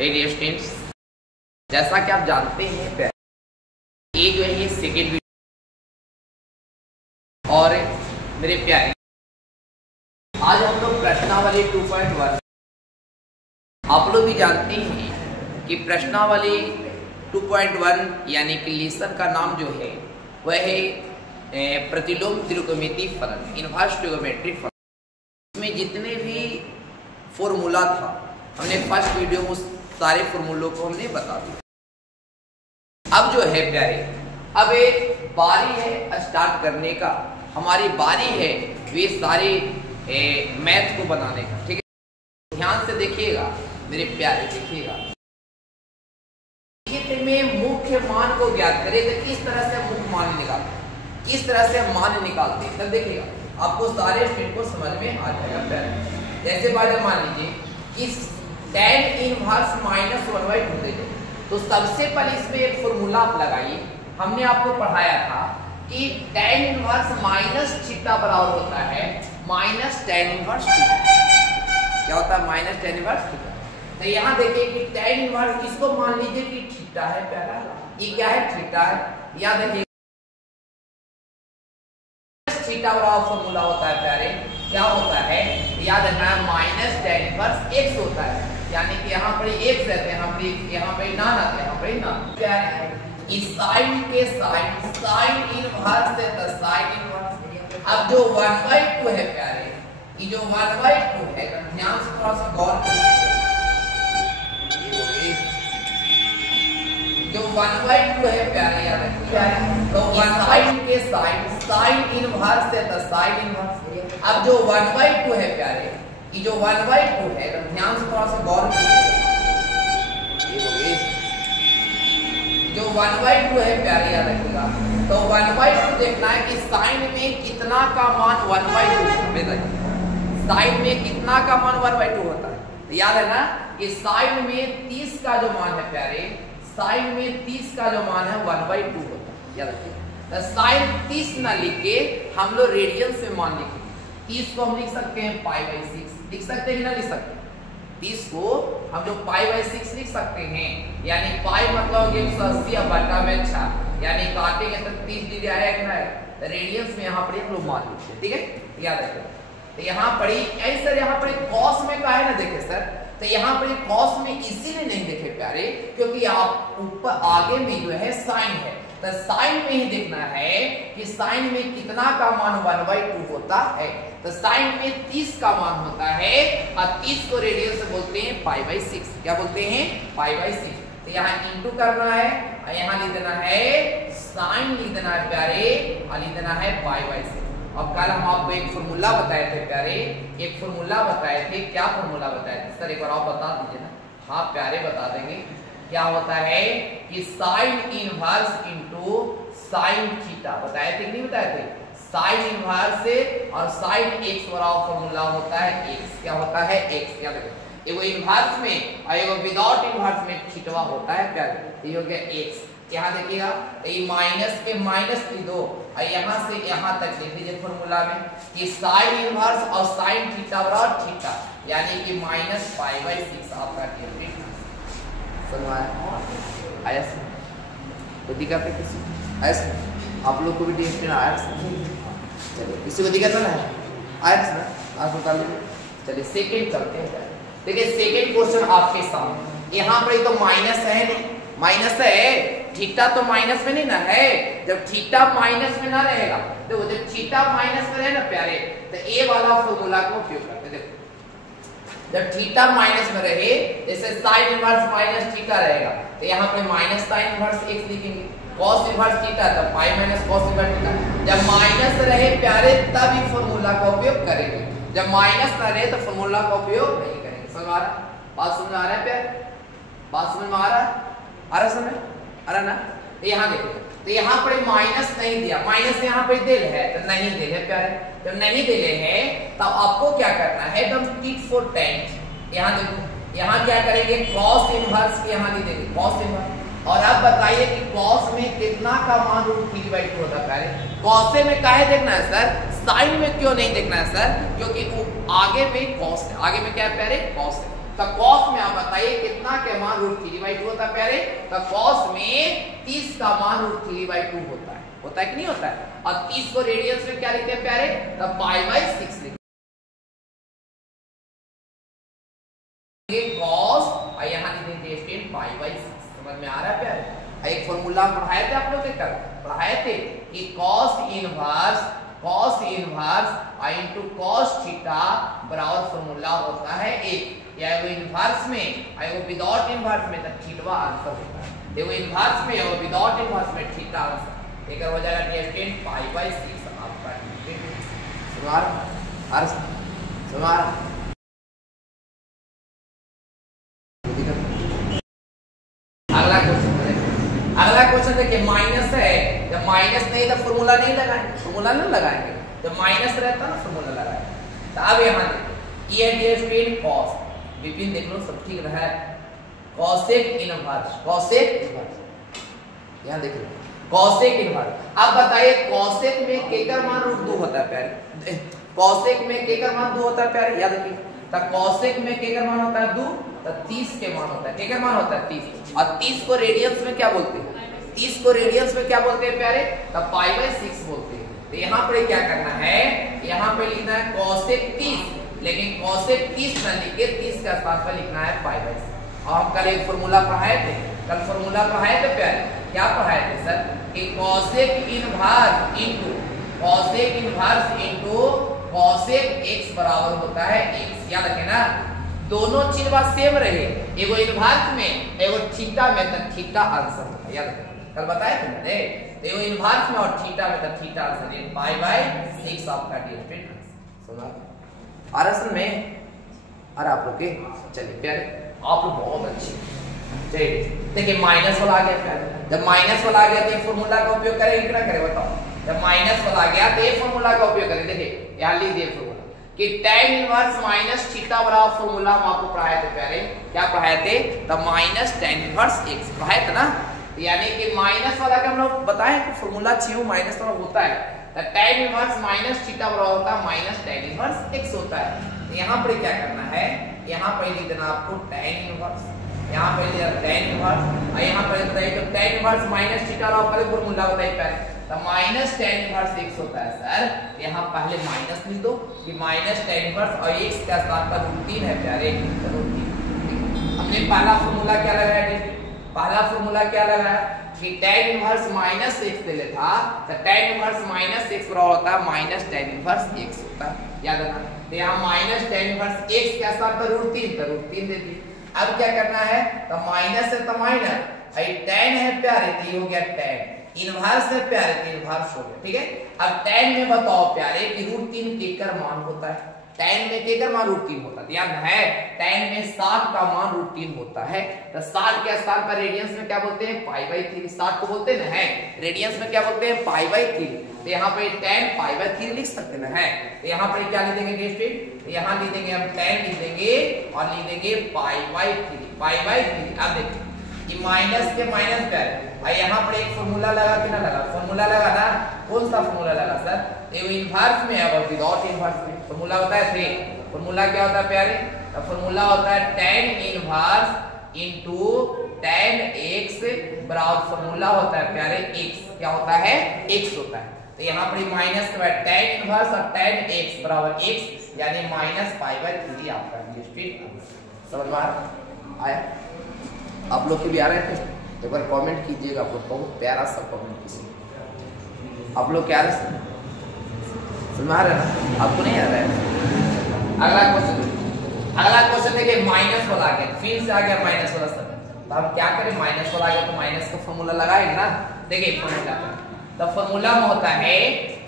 Dear students, जैसा कि आप जानते हैं ये जो है सेकेंड वीडियो और मेरे प्यारे आज हम लोग प्रश्नावली 2.1 आप लोग भी जानते हैं कि प्रश्नावली 2.1 यानी कि लेसन का नाम जो है वह है प्रतिलोम त्रिकोणमितीय फलन, इनवर्स ट्रिगोनोमेट्रिक फलन। इसमें जितने भी फॉर्मूला था हमने फर्स्ट वीडियो में सारे फॉर्मूलों को हमने बता दिया। अब जो है प्यारे, अब एक बारी है स्टार्ट करने का, हमारी बारी है वे सारे मैथ को बनाने का। ठीक है, ध्यान से देखिएगा मेरे प्यारे, देखिएगा में मुख्य मान को ज्ञात करें तो किस तरह से मुख्य मान निकालते हैं, किस तरह से मान निकालते हैं, तब देखिएगा आपको सारे स्टेप को समझ में आ जाएगा प्यारे। जैसे बात मान लीजिए इस tan इनवर्स -1/2 दे दो, तो सबसे पहले इसमें एक फॉर्मूला आप लगाइए। हमने आपको पढ़ाया था कि tan इनवर्स माइनस थीटा बराबर होता है माइनस tan इनवर्स थीटा। क्या होता है? Minus tan inverse theta. तो यहाँ देखिए कि tan इनवर्स इसको मान लीजिए कि थीटा है प्यारा, ये क्या है? थीटा है। या देखिए थीटा बराबर फॉर्मूला होता है प्यारे, क्या होता है? याद रखना है माइनस tan इनवर्स x होता है, यानी कि यहाँ पर x रहते हैं, यहाँ पे ना आते हैं, यहाँ पे ना प्यारे। इस साइन के साइन साइन इनवर्स से तो साइन इनवर्स। अब जो 1/2 है प्यारे, ये जो 1/2 है, ध्यान से थोड़ा सा गौर कीजिए। जो 1/2 है प्यारे, याद रखिए, तो 1 के साइन साइन इनवर्स से तो साइन इनवर्स। अब जो 1/2 है प्यारे, ये जो 1/2 है, तो ध्यान से थोड़ा सा गौर कीजिए। जो 1/2 है प्यारे, याद रखिएगा, तो 1/2 देखना है कि साइन में कितना का मान 1/2 बताइए। साइन में कितना का मान 1/2 होता है? तो याद है ना कि साइन में 30 का जो मान है प्यारे, साइन में 30 का जो मान है 1/2 होता है, याद रखिए। तो साइन 30 ना लिख के हम लोग रेडियन से मान लिखेंगे। 30 को हम लिख सकते हैं π/6, लिख सकते हैं कि ना लिख सकते? 30 को हम जो π/6 लिख सकते हैं, यानी पाई मतलब 180 या बटा में 6, यानी काटेंगे तो 30 डिग्री आएगा कि ना आएगा? तो रेडियंस में यहाँ पर हम लोग मान लिखते हैं। ठीक है, याद रखिए। तो यहाँ पर सर यहाँ पर कॉस में का है ना, देखे सर, तो यहाँ पर कॉस में इसीलिए नहीं देखे प्यारे क्योंकि आप ऊपर आगे में जो है साइन है, तो साइन में ही देखना है कि साइन में कितना का मान 1/2 होता है। तो साइन में 30 का मान होता है और 30 को रेडियन से बोलते हैं π/6। क्या बोलते हैं? π/6। तो यहाँ इंटू करना है और यहाँ लिख देना है साइन, लिख देना है प्यारे, और लिख देना है π/6। अब कल हम आपको एक फॉर्मूला बताए थे प्यारे, एक फॉर्मूला बताए थे। क्या फॉर्मूला बताए थे सर? एक बार आप बता दीजिए ना। हाँ प्यारे, बता देंगे। क्या होता है कि sine inverse into sine theta, बताए थे कि नहीं बताए थे? साइन इनवर्स से और साइन x बराबर फॉर्मूला होता है x। क्या होता है? x। क्या देखो, एगो इनवर्स में और एगो विदाउट इनवर्स में थीटा होता है प्यारे। ये हो गया x। यहाँ देखिएगा, ये माइनस के माइनस लिख दो और यहाँ से यहाँ तक लिख दीजिए फॉर्मूला में कि साइन इनवर्स और साइन थीटा बराबर थीटा, यानी कि -π/6 आपका आया। तो दिक्कत है किसी ऐसा? आप लोग को भी डिस्टेंस आया? चलिए, किसी को दिक्कत ना है? आया ना? आप बता लीजिए। चलिए सेकंड चलते हैं। देखिए सेकंड क्वेश्चन आपके सामने, यहाँ पर तो माइनस है, नहीं माइनस है, थीटा तो माइनस में नहीं ना है। जब थीटा माइनस में ना रहेगा, तो जब थीटा माइनस में रहे ना प्यारे, तो ए वाला फॉर्मूला का उपयोग करते हैं। देखो जब थीटा माइनस में रहे, जैसे साइन इनवर्स माइनस थीटा रहेगा, तो यहाँ पे माइनस साइन इनवर्स x लिखेंगे। कॉस इनवर्स थीटा तो pi minus cos inverse theta. जब माइनस रहे प्यारे तब ही फॉर्मूला का उपयोग करेंगे, जब माइनस ना रहे तो फॉर्मूला का उपयोग नहीं करेंगे। समझ आ रहा है? बात समझ आ रहा है प्यारे? बात समझ में आ रहा है? आ रहा समझ आ रहा ना? तो यहाँ देखिए, तो यहाँ पर माइनस नहीं दिया, माइनस यहाँ पर दिल है तो नहीं दिल है प्यारे। जब नहीं दिले हैं तब आपको क्या करना है? एकदम टिट फॉर टैट। यहाँ देखो, यहाँ क्या करेंगे? कॉस इनवर्स की यहाँ दे देंगे कॉस इनवर्स। और अब बताइए कि कॉस में कितना का मान √3/2 होता है प्यारे? कॉस में काहे देखना है सर? साइन में क्यों नहीं देखना है सर? क्योंकि आगे में कॉस है, आगे में क्या है प्यारे? कॉस है। तो कॉस में आप बताइए कितना के मान √3/2 होता है प्यारे? तो cos में 30 का मान √3/2 होता है कि नहीं होता है? और 30 को रेडियंस में क्या लिखते हैं प्यारे? तो π/6 लिखते हैं cos और यहाँ लिख देंगे स्टूडेंट π/6। समझ में आ रहा है प्यारे? एक फॉर्मूला पढ़ाए थे आप लोग के कल पढ़ाए थे कि cos inverse into cos theta बराबर फॉर्मूला होता है एक, या वो इनवर्स में या वो विदाउट इनवर्स में तो थीटा आंसर होता है। देखो इनवर्स में और विदाउट इनवर्स में थीटा आंसर एक हो जाएगा डिस्टेंस π/6 आपका। सुमार अगला क्वेश्चन देखिए माइनस है, जब माइनस नहीं तो फॉर्मूला नहीं लगाएंगे, फॉर्मूला नहीं लगाएंगे, जब माइनस रहता ना फॉर्मूला लगाएंगे। तो अब यहाँ देखिए ये है स्क्रीन cos, विपिन देख लो सब ठीक रहा है, cosec इनवर्स यहाँ देख लो cosec इनवर्स। अब बताइए cosec में k का मान √2 होता है प्यारे, cosec में k का मान 2 होता है प्यारे, याद रखिए। तो cosec में k का मान होता है 2, तो 30 के मान होता है, k का मान होता है 30, और 30 को रेडियंस में क्या बोलते हैं? 30 को रेडियंस में क्या बोलते हैं प्यारे? तो π/6 बोलते हैं। तो यहाँ पर क्या करना है, यहाँ पे लिखना है cosec 30, लेकिन cosec 30 ना लिख के 30 का स्थान पर लिखना है π/6। और हम कल एक फॉर्मूला पढ़ाए थे, प्यारे, क्या पढ़ाए थे सर? कि cosec inverse into cosec x बराबर होता है x। याद रखें ना, दोनों चीज बात सेम रहे, एगो इनवर्स में एगो थीटा में, तो थीटा आंसर होता है। याद रखें कल बताया था मैंने, एगो इनवर्स में और थीटा में, तो थीटा आंसर है π/6 आपका डिस्टेंस। सुना और असल में और आप लोग के चलिए प्यारे, आप लोग बहुत अच्छे चलिए। देखिए माइनस वाला आ गया प्यारे, जब माइनस वाला आ गया तो ये फॉर्मूला का उपयोग करें क्या करें बताओ? जब माइनस वाला आ गया तो ये फॉर्मूला का उपयोग करें। देखिए यहाँ लिख दिए फॉर्मूला कि tan इनवर्स माइनस थीटा बराबर फॉर्मूला हम आपको पढ़ाए थे प्यारे, क्या पढ़ाए थे? तो माइनस tan इनवर्स x पढ़ाए थे ना, यानी कि माइनस वाला का हम लोग बताएं कि फॉर्मूला चाहिए माइनस वाला होता है, तो tan इनवर्स माइनस थीटा बराबर होता है माइनस tan इनवर्स x होता है। तो यहाँ पर क्या करना है, यहाँ पर लिख देना आपको tan इनवर्स, यहाँ पर लिख देना tan इनवर्स, और यहाँ पर बताइए तो tan इनवर्स माइनस थीटा बराबर फॉर्मूला बताइए पहले, तो माइनस tan इनवर्स x होता है सर। यहाँ पहले माइनस लिख दो कि माइनस tan इनवर्स और x का स्थान पर √3 है प्यारे, हमने पहला फॉर्मूला क्या लगाया? पहला फॉर्मूला क्या लगाया कि tan इनवर्स माइनस x ले लेता, तो tan इनवर्स माइनस x बराबर होता है माइनस tan इनवर्स x होता है। याद रखना, तो यहाँ माइनस tan इनवर्स x के स्थान पर √3, तो √3 दे दी। अब क्या करना है, तो माइनस है तो माइनस, tan है प्यारे तो ये हो गया tan, इनवर्स है प्यारे तो इनवर्स हो गया। ठीक है, अब tan में बताओ प्यारे कि √3 के का मान होता है, tan में के का मान √3 होता है, याद है tan में 60 का मान √3 होता है। तो 60 के स्थान पर रेडियंस में क्या बोलते हैं? π/3, 60 को बोलते हैं ना है, रेडियंस में क्या बोलते हैं? π/3। तो यहाँ पे tan π/3 लिख सकते हैं है। तो यहाँ पर क्या लिख देंगे गेस्ट? यहाँ लिख देंगे हम tan लिख देंगे और लिख देंगे π/3। अब देखिए कि माइनस के माइनस क्या है, और यहाँ पर एक फॉर्मूला लगा कि ना लगा? फॉर्मूला लगा ना, कौन सा फॉर्मूला लगा सर? ये इनवर्स में है और विदाउट इनवर्स में फॉर्मूला होता है 3। फॉर्मूला क्या होता है प्यारे? तो फॉर्मूला होता है tan inverse into tan x बराबर फॉर्मूला होता है प्यारे x, क्या होता है? x होता है। तो यहाँ पर माइनस के बाद tan इनवर्स और tan x बराबर x, यानी माइनस π/3 आपका डिस्ट्रिक्ट। समझ में आया? आप लोग के भी आ रहे थे, एक बार कमेंट कीजिएगा, आप लोग बहुत प्यारा सा कमेंट कीजिए। आप लोग क्या रहे समझ आ रहे ना? आपको नहीं आ रहा है? अगला क्वेश्चन देखिए माइनस वाला आ गया, फिर से आ गया माइनस वाला सर। तो हम क्या करें, माइनस वाला आ गया तो माइनस का फॉर्मूला लगाएंगे ना। देखिए फॉर्मूला, तो फॉर्मूला में होता है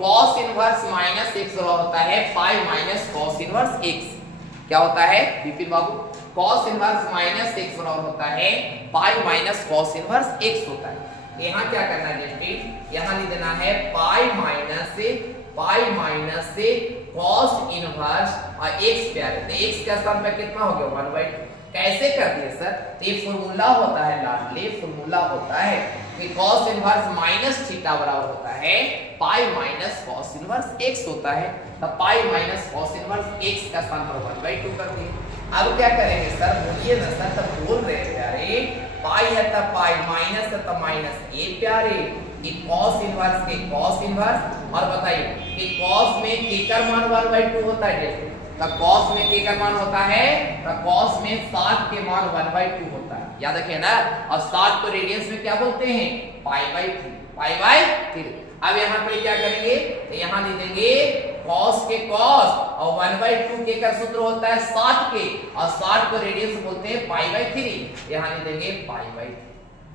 cos इनवर्स माइनस x होता है pi minus cos inverse x। क्या होता है विपिन बाबू? cos इनवर्स माइनस x बराबर होता है pi minus cos inverse x होता है। यहाँ क्या करना है बेटे, यहाँ लिख देना है पाई माइनस से cos इनवर्स और x प्यारे, तो x का स्थान पे कितना हो गया 1/2। कैसे कर दिए सर? तो ये फॉर्मूला होता है लाडले, फॉर्मूला होता है कि cos इनवर्स माइनस थीटा बराबर होता है pi minus cos inverse x होता है। तो pi minus cos inverse x का स्थान पर 1/2 कर दिए। अब क्या करेंगे सर, बोलिए ना सर, तब बोल रहे हैं प्यारे, पाई है तब पाई, माइनस है तब माइनस ए प्यारे, कि cos इनवर्स के cos इनवर्स, और बताइए कि cos में k का मान 1/2 होता है जैसे, तो cos में k का मान होता है, तो cos में 7 के मान 1/2 होता है, याद रखिए ना। और 7 को रेडियंस में क्या बोलते हैं, पाई/3। अब यहाँ पर क्या करेंगे, तो यहाँ लिख देंगे cos के cos, और 1/2 के का सूत्र होता है 7 के, और 7 को रेडियंस बोलते हैं पाई/3, यहाँ लिख देंगे पाई/3।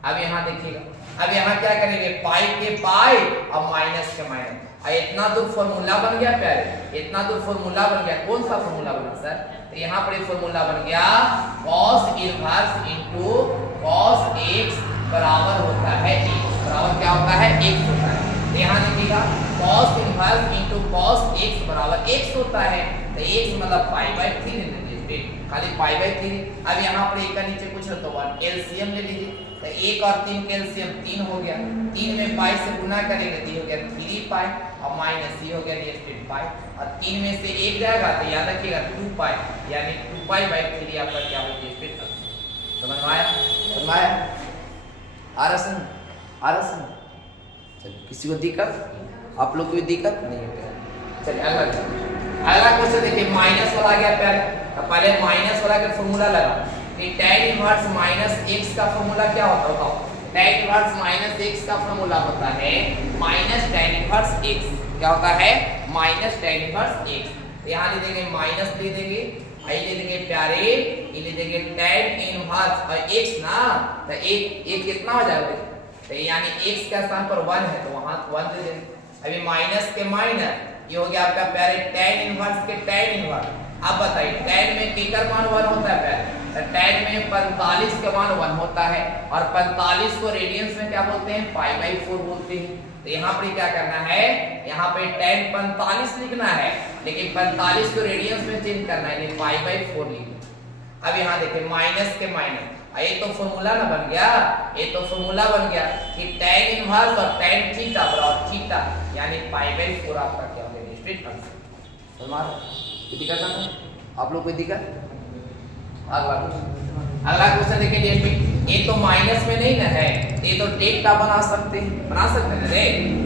अब यहाँ देखिएगा, अब यहाँ क्या करेंगे, पाई के पाई और माइनस के माइनस, और इतना दूर फॉर्मूला बन गया प्यारे, इतना दूर फॉर्मूला बन गया। कौन सा फॉर्मूला बना सर, तो यहाँ पर फॉर्मूला बन गया cos inverse into cos x बराबर होता है x, बराबर क्या होता है, x होता है। तो यहाँ देखिएगा cos inverse into cos x बराबर x होता है, तो x मतलब पाई/3 खाली पाई/3। अब यहाँ पर एक का नीचे कुछ तो एलसीएम ले लीजिए, तो 1 और 3 का एलसीएम 3 हो गया, 3 में पाई से गुना करेंगे तो ये हो गया 3 पाई, और माइनस ये हो गया डिस्टेंट पाई, और 3 में से 1 जाएगा तो याद रखिएगा 2 पाई, यानी 2 पाई/3 आपका क्या हो गया डिस्टेंट। समझ में आया, समझ में आया, आ रहा समझ। चलिए, किसी को दिक्कत, आप लोग को दिक्कत नहीं है। चलिए अगला क्वेश्चन देखिए, माइनस वाला आ गया प्यारे, तो पहले माइनस वाला का फॉर्मूला लगा, tan इनवर्स माइनस x का फॉर्मूला क्या होता है, tan इनवर्स माइनस x का फॉर्मूला होता है माइनस tan इनवर्स x, क्या होता है, माइनस tan इनवर्स x। यहाँ ले देंगे माइनस ले देंगे, आई ले देंगे प्यारे, ये ले देंगे tan इनवर्स और x ना, तो एक कितना हो जाएगा, तो यानी x का स्थान पर 1 है तो वहां 1 दे देंगे। अभी माइनस के माइनस, ये हो गया आपका प्यारे tan इनवर्स के tan इनवर्स। अब बताइए tan में k का मान 1 होता है प्यारे, तो tan में 45 का मान 1 होता है, और 45 को रेडियंस में क्या बोलते हैं, पाई/4 बोलते हैं। तो यहाँ पर क्या करना है, यहाँ पे tan 45 लिखना है, लेकिन 45 को रेडियंस में चेंज करना है, पाई/4 लिखना। अब यहाँ देखिए माइनस के माइनस, ये तो फॉर्मूला ना बन गया, ये तो फॉर्मूला बन गया कि tan इनवर्स और tan थीटा बराबर थीटा, यानी पाई/4 आपका क्या हो गया, स्ट्रेट आंसर। कोई दिक्कत नहीं, आप लोग कोई दिक्कत। अगला क्वेश्चन देखिए, ये तो माइनस में नहीं ना है, ये तो थीटा बना सकते हैं रे,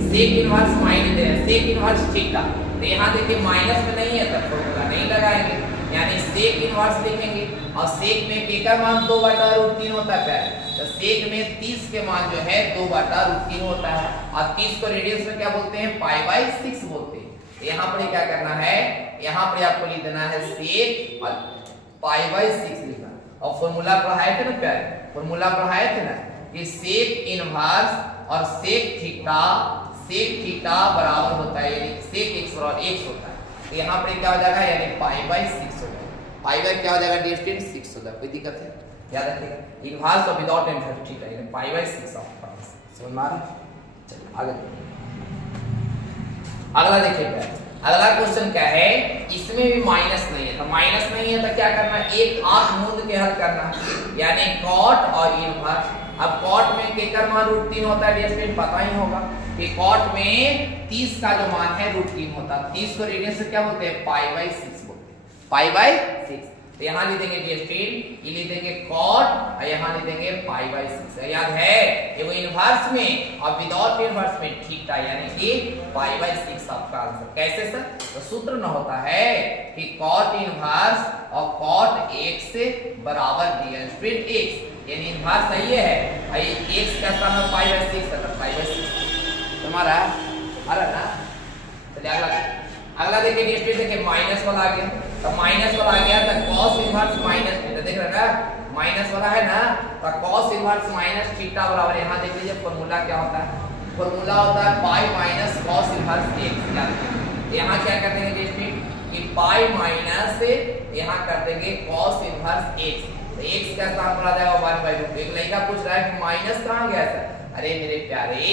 सेक इनवर्स माइनस है, सेक इनवर्स थीटा, तो यहाँ देखिए माइनस में नहीं है तो फॉर्मूला नहीं लगाएंगे, यानी सेक इनवर्स लिखेंगे, और सेक में k का मान 2/√3 होता है, तो सेक में 30 के मान जो है 2/√3 होता है, और 30 को रेडियंस में क्या बोलते हैं, पाई/6 बोलते हैं। यहाँ पर क्या करना है, यहाँ पर आपको लिख देना है सेक और पाई/6 लिखना, और फॉर्मूला पढ़ाए थे ना प्यारे, फॉर्मूला पढ़ाए थे ना कि सेक इनवर्स और सेक थीटा बराबर होता है, यानी सेक x बराबर x होता है, तो यहाँ पर क्या हो जाएगा, यानी पाई/6 हो जाएगा, पाई क्या हो जाएगा, डिस्टेंस 6 हो जाएगा। कोई दिक्कत है, याद रखिएगा, इनवर्स और विदाउट इनवर्स थीटा, यानी पाई/6 आपका समझ में आ रहा है। चलिए आगे अगला देखिए, अगला क्वेश्चन क्या है, इसमें भी माइनस नहीं है, तो माइनस नहीं है तो क्या करना है, एक आंख मूंद के हल करना, यानी कॉट और इनवर्स। अब कॉट में k का मान √3 होता है, डिस्टेंस पता ही होगा कि कॉट में 30 का जो मान है √3 होता है, 30 को रेडियंस से क्या बोलते हैं, पाई/6 बोलते हैं, पाई/6। तो यहाँ लिख देंगे डिस्टेंस, ये लिख देंगे कॉट, और यहाँ लिख देंगे पाई/6। याद है, ये वो इनवर्स में और विदाउट इनवर्स में थीटा, यानी कि पाई/6 आपका आंसर। कैसे सर, तो सूत्र न होता है कि कॉट इनवर्स और कॉट x से बराबर दिया स्ट्रेट x, यानी इनवर्स सही है, भाई x का स्थान में पाई/6 है, पाई/6 हमारा आ रहा ना। चलिए अगला देखिए, डिस्टेंस देखिए माइनस वाला आ गया, तो माइनस वाला आ गया तो cos इनवर्स माइनस थीटा, देख रहे हैं ना, माइनस वाला है ना, तो cos इनवर्स माइनस थीटा बराबर, यहाँ देख लीजिए फॉर्मूला क्या होता है, फॉर्मूला होता है pi minus cos inverse x। यहाँ क्या कर देंगे डिस्टेंस, कि पाई माइनस यहाँ कर देंगे cos इनवर्स x, तो x का स्थान पर आ जाएगा 1/2। एक लड़का पूछ रहा है कि माइनस कहाँ गया सर, अरे मेरे प्यारे,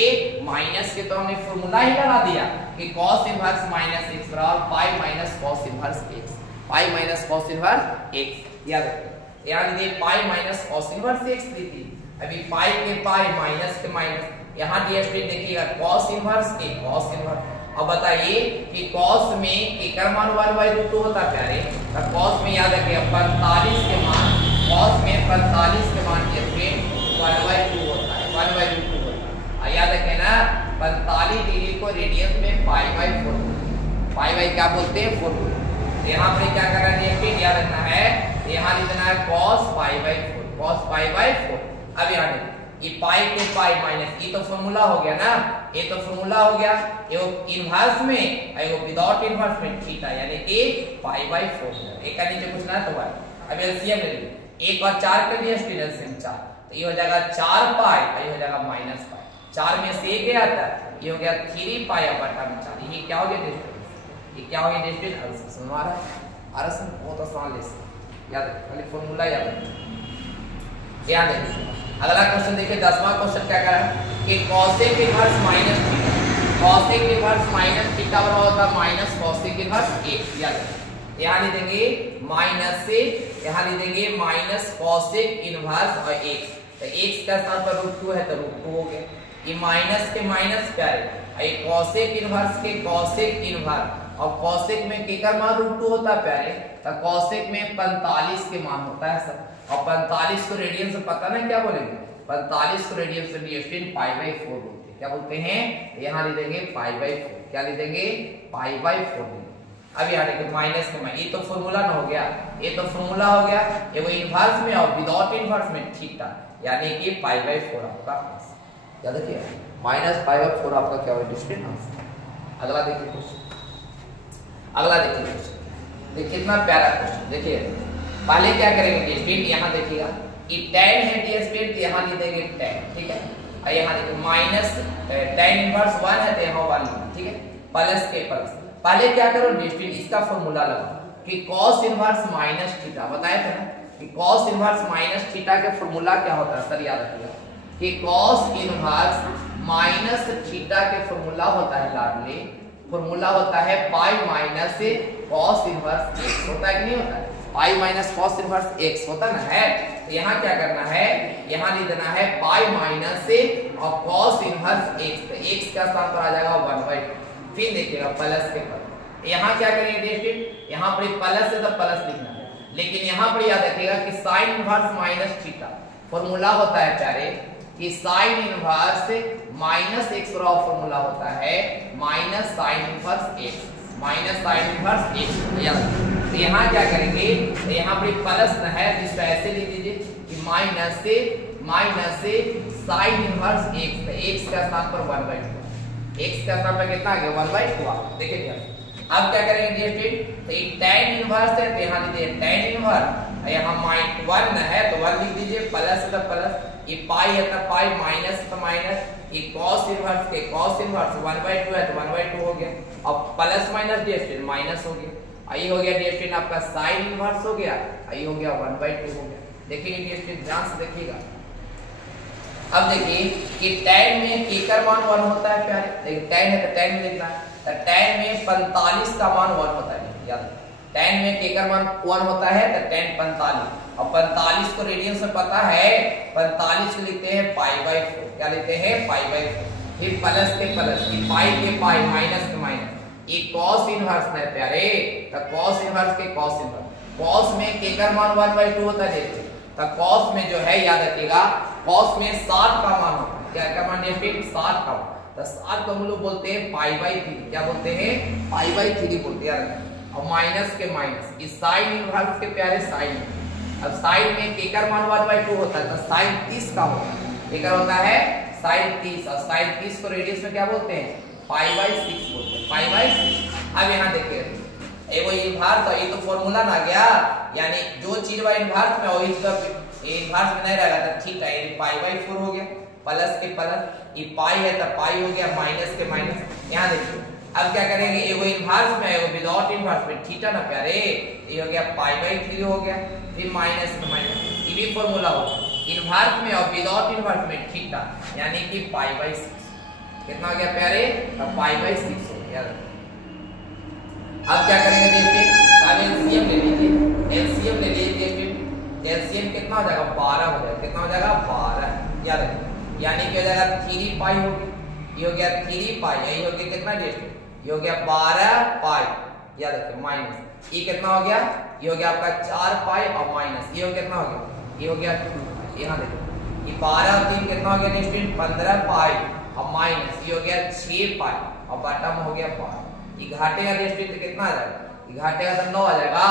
माइनस के तो हमने फॉर्मूला ही लगा दिया कि cos इनवर्स माइनस x बराबर pi minus cos inverse x, pi minus cos inverse x। याद रखिए, यहाँ लीजिए pi minus cos inverse x लिखिए, अभी पाई के पाई माइनस के माइनस, यहाँ डिस्टेंस देखिएगा cos इनवर्स के cos इनवर्स। अब बताइए कि cos में k का मान 1/√2 होता है प्यारे, तो cos में याद रखिए 45 के मान, cos में 45 के मान ये 1/2 होता है, 1/2 होता है। याद रखें ना 45 डिग्री को रेडियस में π/4, π क्या बोलते हैं 4। यहाँ पर क्या करना है फिर याद रखना है, यहाँ लिखना है cos π/4, cos π/4। अब यहाँ देखिए ये पाई के पाई माइनस, ये तो फॉर्मूला हो गया ना, ये तो फॉर्मूला हो गया, ये इनवर्स में एगो विदाउट इनवर्स में थीटा यानी कि π/4। एक का नीचे पूछना है तो भाई अब एलसीएम ले लीजिए, 1 और 4 कर दिया स्टेन एलसीएम 4, तो ये हो जाएगा 4 पाई, ये हो जाएगा माइनस पाई। 4 में से क्या आता है, ये हो गया 3 पाई बटा 4। ये क्या हो गया डिस्टेंस, ये क्या हो गया डिस्टेंस। समझ आ रहा है, आरसन बहुत आसान ले याद है, खाली फॉर्मूला याद है। याद है अगला क्वेश्चन देखिए 10वां क्वेश्चन क्या करा कि cosec inverse minus theta, cosec inverse minus theta बराबर होता है माइनस cosec इनवर्स x। याद है यहाँ लिख देंगे माइनस से, यहाँ लिख देंगे माइनस cosec इनवर्स और x, तो x का स्थान पर √2 है तो √2 हो गया। ये माइनस के माइनस क्या है, ये cosec इनवर्स के cosec इनवर्स और cosec में केकर मान √2 होता है प्यारे, तो cosec में 45 के मान होता है सर, और 45 को रेडियन से पता ना क्या बोलेंगे, 45 को रेडियन से डिस्टेंस π/4 बोलते हैं। क्या बोलते हैं, यहाँ लिख देंगे π/4, क्या लिख देंगे π/4। अब यहाँ देखिए माइनस के माइनस, ये तो फॉर्मूला ना हो गया, ये तो फॉर्मूला हो गया, ये वो इनवर्स में और विदाउट इनवर्स में थीटा यानी कि π/4 आपका आंसर। याद रखिए माइनस π/4 आपका क्या होगा डिस्टेंस आंसर। अगला देखिए क्वेश्चन, अगला देखिए क्वेश्चन, देखिए कितना प्यारा क्वेश्चन। देखिए पहले क्या करेंगे डिस्टेंस, यहाँ देखिएगा ये tan है डिस्टेंस, यहाँ लिख देंगे tan, ठीक है। और यहाँ देखिए माइनस tan इनवर्स 1 है तो यहाँ 1, ठीक है, प्लस के प्लस। पहले क्या करो डिस्टेंस, इसका फॉर्मूला लगाओ कि cos इनवर्स माइनस थीटा, बताए थे ना कि cos इनवर्स माइनस थीटा का फॉर्मूला क्या होता है सर, याद रखिएगा कि cos इनवर्स माइनस थीटा के फॉर्मूला होता है लाडली, फॉर्मूला होता है pi minus cos inverse x, होता है कि नहीं होता है, pi minus cos inverse x होता ना है। तो यहाँ क्या करना है, यहाँ लिख देना है पाई माइनस और cos इनवर्स x, तो x का स्थान पर आ जाएगा 1/2। फिर देखिएगा प्लस के पर, यहाँ क्या करेंगे डिस्टेंस, यहाँ पर प्लस है तो प्लस लिखना है, लेकिन यहाँ पर याद रखिएगा कि sine inverse minus theta formula होता है प्यारे कि साइन इनवर्स माइनस x बराबर फॉर्मूला होता है minus sine inverse x, minus sine inverse x। तो यहाँ क्या करेंगे, तो यहाँ पर प्लस न है जिसको ऐसे लिख दीजिए कि माइनस से साइन इनवर्स x, तो x का स्थान पर 1/2, x का स्थान पर कितना आ गया 1/2। देखिए क्या अब क्या करेंगे डिस्टेंस, तो ये tan इनवर्स है तो यहाँ लिख दीजिए tan इनवर्स, यहाँ -1 है तो 1 लिख दीजिए, प्लस है तो प्लस, ये पाई है तो पाई, माइनस तो माइनस, ये cos इनवर्स के cos इनवर्स 1/2 है तो 1/2 हो गया, और प्लस माइनस डिस्टेंस माइनस हो गया, आई हो गया डिस्टेंस आपका साइन इनवर्स हो गया, आई हो गया 1/2 हो गया। देखिए डिस्टेंस ध्यान से देखिएगा। अब देखिए कि tan में केकर मान 1 होता है प्यारे, देखिए tan है तो tan में लिखना है, तो tan में 45 का मान 1 होता है, याद tan में केकर मान 1 होता है तो tan 45, और 45 को रेडियन से पता है, 45 को लिखते हैं π/4, क्या लिखते हैं π/4। फिर प्लस के प्लस, ये पाई के पाई, माइनस के माइनस, ये cos इनवर्स है प्यारे, तो cos इनवर्स के cos इनवर्स, cos में केकर मान 1/2 होता है, तो cos में जो है याद रखिएगा cos में 60 का मान होता है, क्या मान है 60 का, तो 60 को हम लोग बोलते हैं π/3, क्या बोलते हैं π/3 बोलते हैं। और माइनस के माइनस, ये साइन इनवर्स के प्यारे साइन, अब साइन में केकर मान 1/2 होता है तो साइन 30 का होता है, केकर होता है साइन 30, और साइन 30 को रेडियस में क्या बोलते हैं π/6 बोलते हैं, π/6। अब यहाँ देखिए ये वो इनवर्स, ये तो फॉर्मूला ना गया, यानी जो चीज वाला इनवर्स में वही चीज इनवर्स में नहीं रहेगा तो ठीक है, ये π/4 हो गया, प्लस के प्लस, ये पाई है तो पाई हो गया, माइनस के माइनस। यहाँ देखिए अब क्या करेंगे, ये वो इनवर्स में है वो विदाउट इनवर्स में थीटा ना प्यारे, ये हो गया π/3 हो गया, फिर माइनस के माइनस, ये भी फॉर्मूला हो इनवर्स में और विदाउट इनवर्स में थीटा यानी कि π/6, कितना हो गया प्यारे, अब π/6 हो गया। अब क्या करेंगे देखिए, अब एलसीएम ले लीजिए, एलसीएम ले लीजिए, एलसीएम कितना हो जाएगा 12 हो जाएगा, कितना हो जाएगा 12, याद रखिए, यानी कि हो जाएगा 3 पाई हो गया, ये हो गया 3 पाई, यही हो गया कितना डिस्टेंस, ये हो गया 12 पाई, याद रखिए माइनस, ये कितना हो गया, ये हो गया आपका 4 पाई और माइनस ये हो कितना हो गया, ये हो गया 2 पाई। यहाँ देखो ये 12 और 3 कितना हो गया स्टूडेंट 15 पाई और माइनस ये हो गया 6 पाई और बॉटम हो गया 5। ये घाटेगा स्टूडेंट कितना आ जाएगा, ये घाटेगा तो 9 आ जाएगा,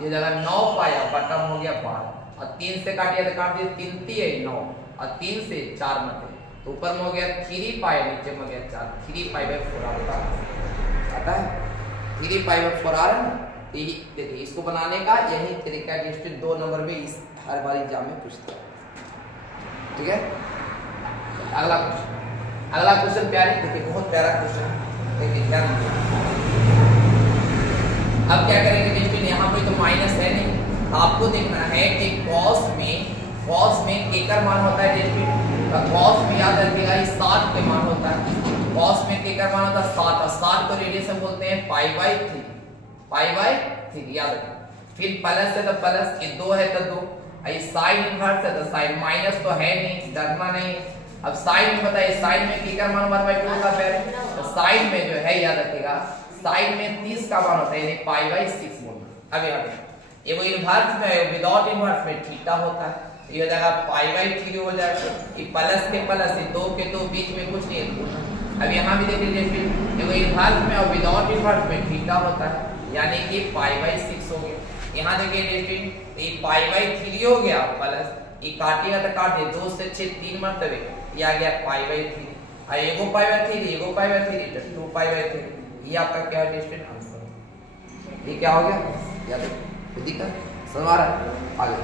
ये जगह 9 पाई और बॉटम हो गया 5 और 3 से काटिए तो काट दिए 3 3 9 और 3 से 4 मत तो ऊपर में हो गया 3 पाई नीचे में हो गया 4 3 पाई बाय 4 आता है 3 पाई बाय 4 आ रहा है। देखिए इसको बनाने का यही तरीका है जिससे 2 नंबर में इस हर बार एग्जाम में पूछता है। ठीक है, अगला क्वेश्चन प्यारे, देखिए बहुत प्यारा क्वेश्चन, देखिए ध्यान दीजिए। अब क्या करेंगे जिसमें यहाँ पे तो माइनस है नहीं, आपको देखना है कि कॉस में केकर मान होता है जिसमें कॉस में याद रखिएगा 7 के मान होता है, कॉस में केकर मान होता है 7 और 7 को रेडियस में बोलते हैं पाई बाय 3 याद रखिए। फिर प्लस है तो प्लस, ये 2 है तो 2, ये साइन इनवर्स है तो साइन, माइनस तो है नहीं डरना नहीं। अब साइन में बताइए, साइन में केकर मान 1/2 होता है, तो साइन में जो है याद रखिएगा साइन में 30 का मान होता है यानी पाई बाय 6 बोलना। अब यहाँ देखो ये इनवर्स में है, विदाउट इनवर्स में थीटा होता है, ये हो जाएगा पाई बाय 3 हो जाएगा। ये प्लस के प्लस, ये 2 के 2 बीच में कुछ नहीं है। अब यहाँ भी देख लीजिए देखो इनवर्स में और विदाउट इनवर्स में थीटा होता है यानी कि पाई बाय 6 हो गया। यहाँ देखिए ये पाई बाय 3 हो गया प्लस ये काटिएगा तो काट दे 2 से 6 3 मरतबे ये आ गया पाई बाय 3 और एगो पाई बाय 3 एगो पाई बाय 3 तो 2 पाई बाय 3। ये आपका क्या है स्टूडेंट आंसर। ये क्या हो गया याद है दिक्कत समझ आ रहा है आगे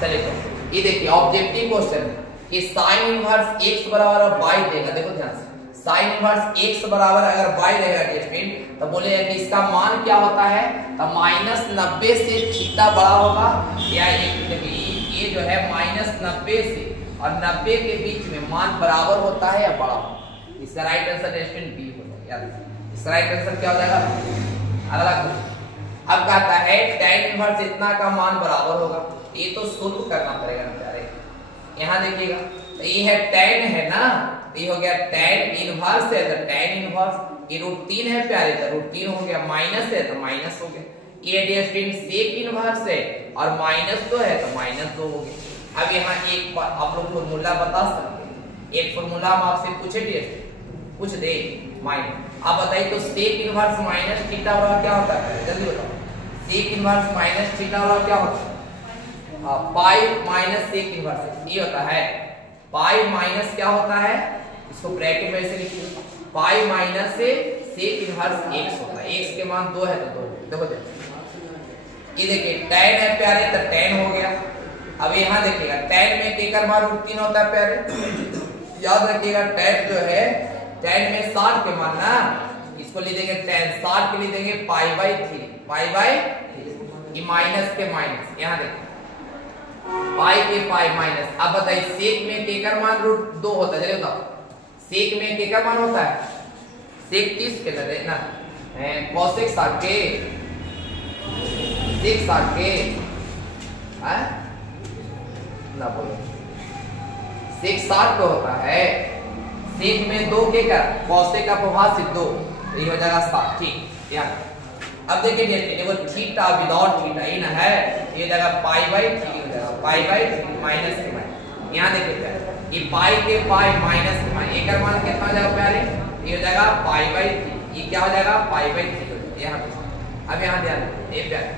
चलिए। तो ये देखिए ऑब्जेक्टिव क्वेश्चन कि साइन इनवर्स x बराबर y देगा, देखो ध्यान से साइन इनवर्स x बराबर अगर y रहेगा स्टूडेंट तो बोले कि इसका मान क्या होता है तो -90 से थीटा बड़ा होगा या ये जो है -90 से और 90 के बीच में मान बराबर होता है या बड़ा होगा। इसका राइट आंसर स्टूडेंट बी हो जाएगा। इसका राइट आंसर क्या हो जाएगा। अगला क्वेश्चन अब कहता है tan इनवर्स इतना का मान बराबर होगा, ये तो सोल्व करना पड़ेगा प्यारे। यहाँ देखिएगा तो ये है tan है ना, ये हो गया tan इनवर्स है तो tan इनवर्स ये √3 है प्यारे तो √3 हो गया, माइनस है तो माइनस हो गया, ये स्टूडेंट सेक इनवर्स है और -2 है तो -2 हो गया। अब यहाँ एक बार आप लोग फॉर्मूला बता सकते हैं, एक फॉर्मूला हम आपसे पूछ दे माइनस, आप बताइए तो सेक इनवर्स माइनस थीटा वाला क्या होता है जल्दी बताओ। सेक इनवर्स माइनस थीटा वाला क्या होता है पाई माइनस सेक इनवर्स ये होता है, पाई माइनस क्या होता है इसको ब्रैकेट में ऐसे लिखिए पाई माइनस से सेक इनवर्स x होता है, x के मान 2 है तो 2 देखो ये देखिए tan है प्यारे तो tan हो गया। अब यहाँ देखिएगा tan में केकर मान √3 होता है प्यारे, याद रखिएगा tan जो है tan में 60 के मान ना, इसको ले देंगे tan 60 के लिए देंगे पाई बाय 3 ये माइनस के माइनस, यहाँ देखिए पाई के पाई माइनस। अब बताइए सेक में केकर मान √2 होता है, चलिए बताओ सेक में केकर मान होता है सेक 30 के तरह ना cosec 60 के सेक 60 के ना बोलो सेक 60 पे होता है, सेक में 2 के कर cosec का अपोजिट 2 ये हो जाएगा 60 ठीक। यार अब देखिए देखो थीटा विदाउट थीटा इन है ये जगह पाई बाय 3 हो जाएगा, पाई बाय 3 माइनस के माइनस। यहाँ देखिए ये पाई के पाई माइनस के माइनस एक मान कितना हो जाएगा प्यारे ये हो जाएगा पाई बाय 3, ये क्या हो जाएगा पाई बाय 3 हो जाएगा यहाँ। अब यहाँ ध्यान ये प्यारे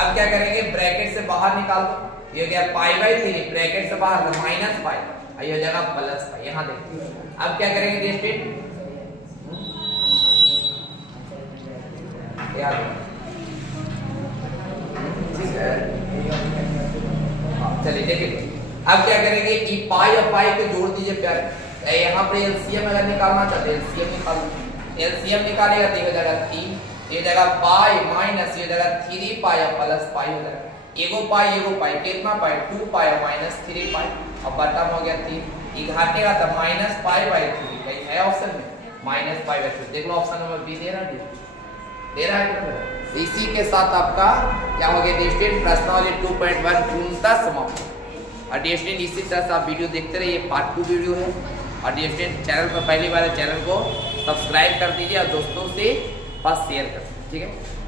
अब क्या करेंगे ब्रैकेट से बाहर निकाल दो, ये हो गया पाई बाय 3 ब्रैकेट से बाहर तो माइनस पाई ये हो जाएगा प्लस पाई। यहाँ देखिए अब क्या करेंगे स्टूडेंट ठीक है चलिए देखिए अब क्या करेंगे ई पाई और पाई को जोड़ दीजिए प्यारे, यहाँ पर एलसीएम अगर निकालना चाहते हैं एलसीएम निकालेगा तो हो जाएगा 3 ये जगह पाई माइनस ये जगह 3 पाई और प्लस पाई हो जाएगा, एगो पाई कितना पाई 2 पाई और माइनस 3 पाई और बटम हो गया 3 ये घाटेगा तो माइनस पाई बाय 3 कहीं है ऑप्शन में माइनस पाई बाय 3 देख लो ऑप्शन नंबर बी दे रहा है। इसी के साथ आपका क्या हो गया स्टूडेंट प्रश्नावली 2.1 पूर्णतः समाप्त। और स्टूडेंट इसी तरह से आप वीडियो देखते रहिए, पार्ट 2 वीडियो है। और स्टूडेंट चैनल पर पहली बार चैनल को सब्सक्राइब कर दीजिए और दोस्तों से बस शेयर कर दीजिए। ठीक है।